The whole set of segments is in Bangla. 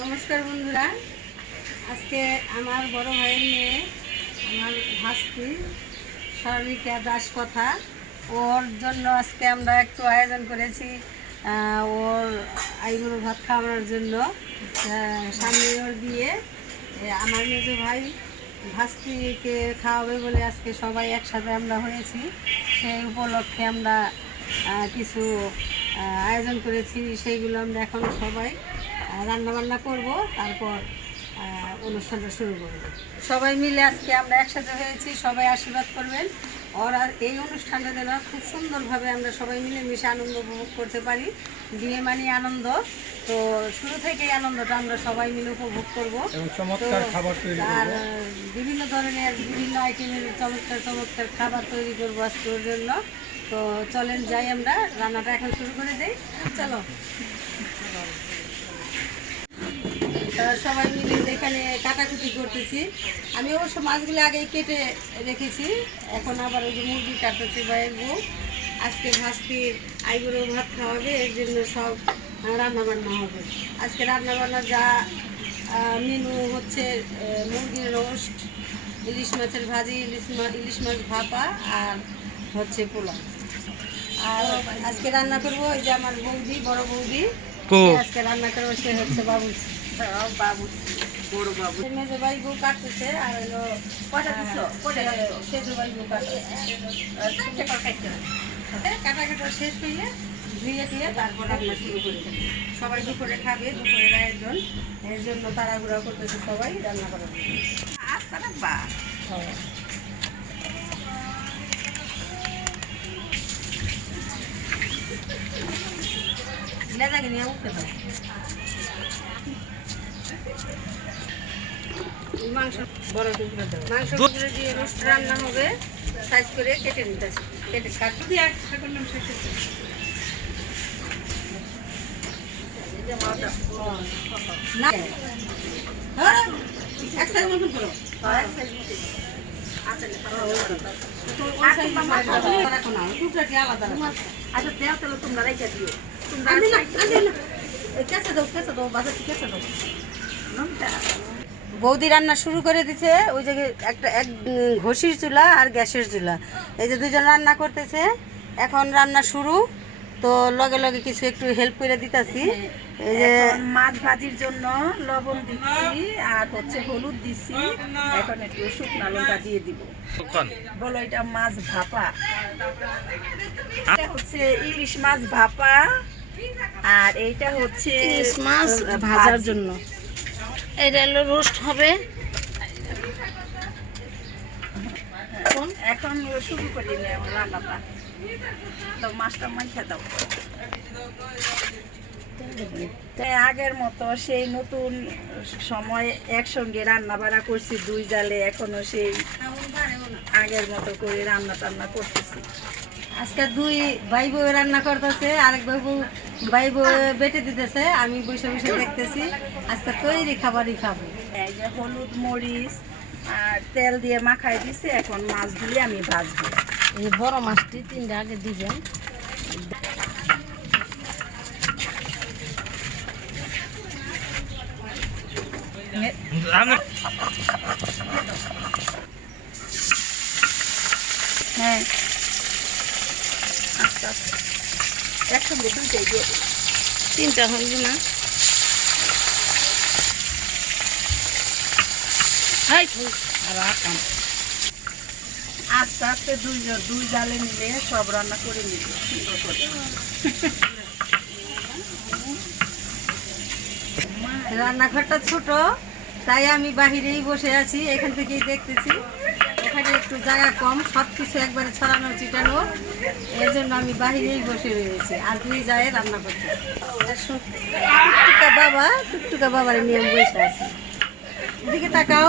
নমস্কার বন্ধুরা। আজকে আমার বড় ভাইয়ের মেয়ে, আমার ভাস্তি স্বর্ণিকা দাস কথা ওর জন্য আজকে আমরা একটু আয়োজন করেছি ওর আইগুলো ভাত খাওয়ানোর জন্য। সামনে ওর বিয়ে। আমার মেজো ভাই ভাস্তিকে খাওয়াবে বলে আজকে সবাই একসাথে আমরা হয়েছি সেই উপলক্ষে আমরা কিছু আয়োজন করেছি, সেইগুলো আমরা এখন সবাই রান্না বান্না করব তারপর অনুষ্ঠানটা শুরু করব। সবাই মিলে আজকে আমরা একসাথে হয়েছি সবাই আশীর্বাদ করবেন। ওর আর এই অনুষ্ঠানটা যেন খুব সুন্দরভাবে আমরা সবাই মিলে মিশে আনন্দ উপভোগ করতে পারি। বিয়ে মানে আনন্দ। তো শুরু থেকেই আনন্দটা আমরা সবাই মিলে উপভোগ করব। তো আর বিভিন্ন ধরনের বিভিন্ন আইটেমের চমৎকার চমৎকার খাবার তৈরি করব আজকে ওর জন্য। তো চলেন যাই আমরা রান্নাটা এখন শুরু করে দিই। চলো। সবাই মিলে যেখানে কাটাকুটি করতেছি। আমি অবশ্য মাছগুলো আগেই কেটে রেখেছি এখন আবার ওই যে মুরগি কাটতেছি ভাইয়ের বউ। আজকে ভাস্তির আইগুলো ভাত খাওয়াবে এর জন্য সব রান্না বান্না হবে। আজকে রান্না বান্না যা মেনু হচ্ছে মুরগির রোস্ট ইলিশ মাছের ভাজি ইলিশ মাছ ইলিশ মাছ ভাপা আর হচ্ছে পোলাও। আর আজকে রান্না করব ওই যে আমার বৌদি বড় বৌদি। আজকে রান্না করব সে হচ্ছে বাবু বাবু বড় বাবু। মেজো বউ কাটতেছে আর হলো কটা দিচ্ছ সেজো ভাই বউ কাটতেছে। কাটা কাটা শেষ হইলে ধুয়ে দিয়ে তারপর রান্না শুরু করে সবাই দুপুরে খাবে দুপুরের আয়োজন। এর জন্য তাড়াহুড়া করতেছে সবাই রান্না করার রাখবা লেজাকে নিয়ে উঠতে পারে মাংস বড় টুকরো দাও। মাংস দিয়ে রোস্ট রান্না হবে সাইজ করে কেটে নিতেছি। কেটে কাটু দিয়ে এক সেকেন্ড শেষ হচ্ছে না। হ্যাঁ, রাখো। আচ্ছা দেও তাহলে তোমরা রেখে দিও। তোমরা কেঁচা দাও, কেঁচা দাও, বাজার কেঁচা দাও। বৌদি রান্না শুরু করে দিছে ওই যে একটা এক ঘষির চুলা আর গ্যাসের চুলা। এই যে দুজন রান্না করতেছে এখন রান্না শুরু। তো লগে লগে কিছু একটু হেল্প করে দিতাছি। এই যে মাছ ভাজির জন্য লবণ দিচ্ছি আর হচ্ছে হলুদ দিচ্ছি। এখন একটু শুকনা লঙ্কা দিয়ে দিব। বলো এটা মাছ ভাপা? এটা হচ্ছে ইলিশ মাছ ভাপা আর এইটা হচ্ছে ইলিশ মাছ ভাজার জন্য। এটা হলো রোস্ট হবে। এখন এখন শুরু করি নে রান্নাটা। তো মাছটা মাইখা দাও। তাই আগের মতো সেই নতুন সময় একসঙ্গে রান্না বাড়া করছি দুই জালে এখনও সেই আগের মতো করে রান্না টান্না করতেছি। আজকে দুই ভাই বউ রান্না করতেছে আরেক ভাই বউ ভাই বেটে দিতেছে আমি বসে বসে দেখতেছি আজকে তৈরি খাবারই খাব। এই যে হলুদ মরিচ আর তেল দিয়ে মাখাই দিছে এখন মাছগুলি আমি ভাজবো। এই বড় মাছটি তিনটা আগে দিবেন। হ্যাঁ। আচ্ছা একসঙ্গে দুইটাই দিয়ে। তিনটা হইবে না? আস্তে আস্তে দুই দুই জালে মিলে সব রান্না করে নিব। সুন্দর করে রান্নাঘরটা ছোট তাই আমি বাহিরেই বসে আছি এখান থেকেই দেখতেছি। এখানে একটু জায়গা কম সব কিছু একবারে ছড়ানো চিটানো এর জন্য আমি বাহিরেই বসে রয়েছি আর দুই যায় রান্না শু- টুকটুকা বাবা টুকটুকা বাবার নিয়ম বসে আছে। এদিকে তাকাও।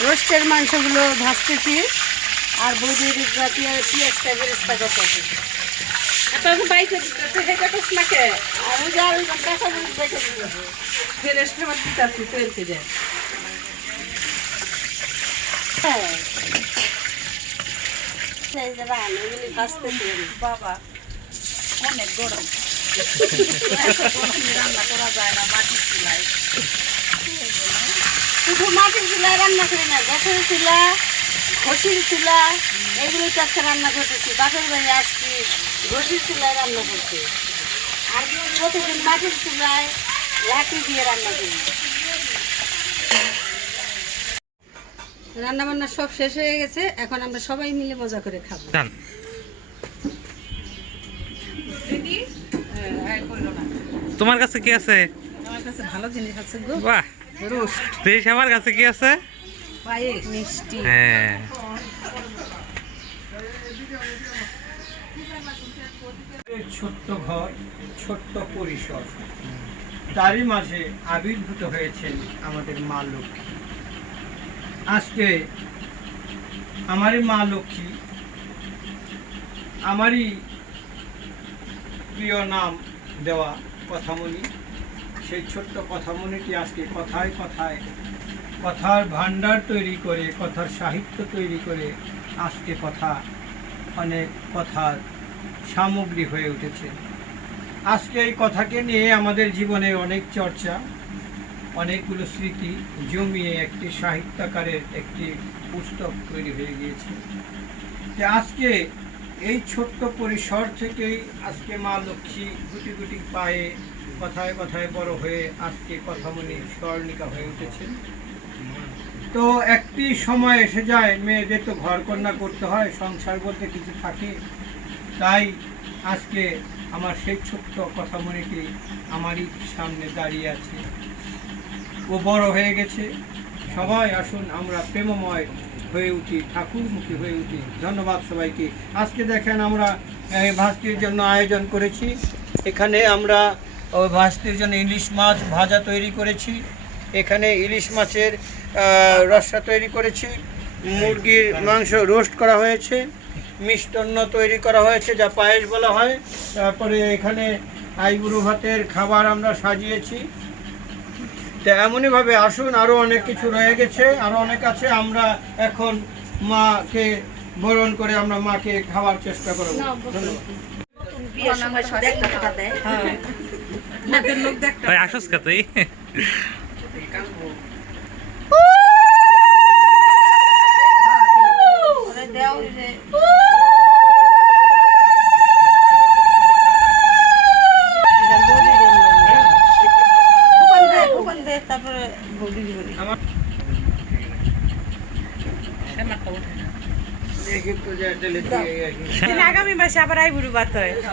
রোস্টের মাংসগুলো ভাজতেছি। আর বৌদির পেঁয়াজটা বেরেস্তা করতেছি। আপনার বাইকে দিতেছে হেটা কস না কে আর ওই যে আর কাঁচা মরিচ বেঁচে দিতেছে। ফেরেস খাবার দিতেছি তেলকে যায় হ্যাঁ। বাবা অনেক গরম। রান্না করা যায় না মাটির চুলায়। শুধু মাটির চুলায় রান্না করি না গ্যাসের চুলা ঘষির চুলা এগুলো তো আজকে রান্না করতেছি। বাপের বাড়ি আসছি ঘষির চুলায় রান্না করছি। আর প্রতিদিন মাটির চুলায় লাঠি দিয়ে রান্না করি। রান্না বান্না সব শেষ হয়ে গেছে এখন আমরা সবাই মিলে মজা করে খাব। যান। হ্যাঁ করল না। তোমার কাছে কি আছে? আমার কাছে ভালো জিনিস আছে গো। বাহ। দেশ, আমার কাছে কি আছে? মিষ্টি হ্যাঁ। ছোট্ট ঘর, ছোট্ট পরিসর। তারই মাঝে আবির্ভূত হয়েছেন আমাদের মা লক্ষ্মী। আজকে আমারই মা লক্ষ্মী, আমারই প্রিয় নাম দেওয়া কথামণি। সেই ছোট্ট কথামণিটি আজকে কথায় কথায়, কথার ভাণ্ডার তৈরি করে, কথার সাহিত্য তৈরি করে আজকে কথা অনেক কথার সামগ্রী হয়ে উঠেছে। আজকে এই কথাকে নিয়ে আমাদের জীবনে অনেক চর্চা, অনেকগুলো স্মৃতি জমিয়ে একটি সাহিত্যাকারের একটি পুস্তক তৈরি হয়ে গিয়েছে। যে আজকে এই ছোট্ট পরিসর থেকেই আজকে মা লক্ষ্মী গুটি গুটি পায়ে কথায় কথায় বড় হয়ে আজকে কথা কথামণি স্মরণিকা হয়ে উঠেছেন। তো একটি সময় এসে যায়, মেয়েদের তো ঘর কন্যা করতে হয়, সংসার বলতে কিছু থাকে। তাই আজকে আমার সেই ছোট্ট কথামণিটি আমারই সামনে দাঁড়িয়ে আছে। ও বড় হয়ে গেছে। সবাই আসুন, আমরা প্রেমময় হয়ে উঠি, ঠাকুরমুখী হয়ে উঠি। ধন্যবাদ সবাইকে। আজকে দেখেন আমরা ভাস্তির জন্য আয়োজন করেছি। এখানে আমরা ওই ভাস্তির জন্য ইলিশ মাছ ভাজা তৈরি করেছি। এখানে ইলিশ মাছের রসা তৈরি করেছি। মুরগির মাংস রোস্ট করা হয়েছে। মিষ্টান্ন তৈরি করা হয়েছে যা পায়েস বলা হয়। তারপরে এখানে আইবুড়ো ভাতের খাবার আমরা সাজিয়েছি। তো এমনইভাবে আসুন আরও অনেক কিছু রয়ে গেছে আরও অনেক আছে। আমরা এখন মাকে বরণ করে আমরা মাকে খাওয়ার চেষ্টা করব। ধন্যবাদ। লোকের লোক দেখতে ভাই আসস কা তুই? তারপরে বৌদি দিব আমার। আগামী মাসে আবার আইবুড়ু বাত হয়। না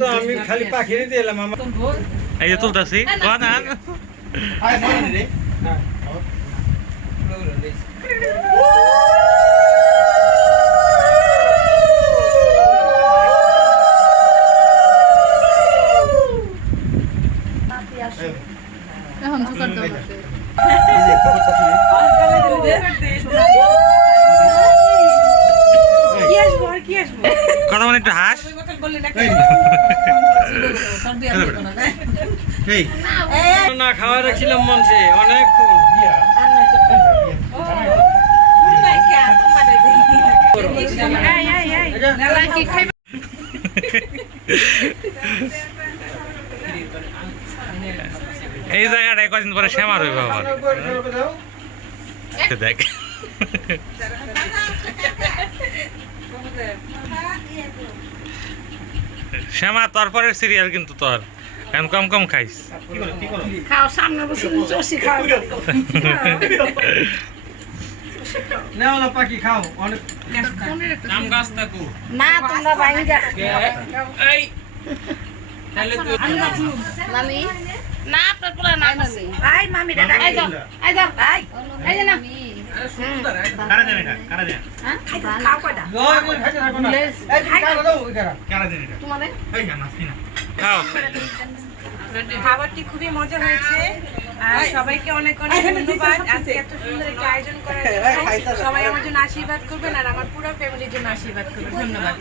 তো আমি খালি পাখিরে দিলাম আমার এই যে তুলতাছি কোন আন হ্যাঁ। মানে একটু হাস না খাওয়া রাখছিলাম মঞ্চে অনেকক্ষণ এই জায়গাটায় কদিন পরে শ্যামা রইব আবার? দেখ। শ্যামা তারপরে সিরিয়াল কিন্তু তোর। এখন কম কম খাইস। খাও সামনে বসে চষি খাও। নেও না পাখি খাও। অনেক না তোমরা মামি? আপনার আই মামি। দাও আই দাও আই এই যে না খাবারটি খুবই মজা হয়েছে আর সবাইকে অনেক অনেক ধন্যবাদ। আজকে এত সুন্দর একটা আয়োজন করার সবাই আমার জন্য আশীর্বাদ করবেন আর আমার পুরো ফ্যামিলির জন্য আশীর্বাদ করবেন। ধন্যবাদ।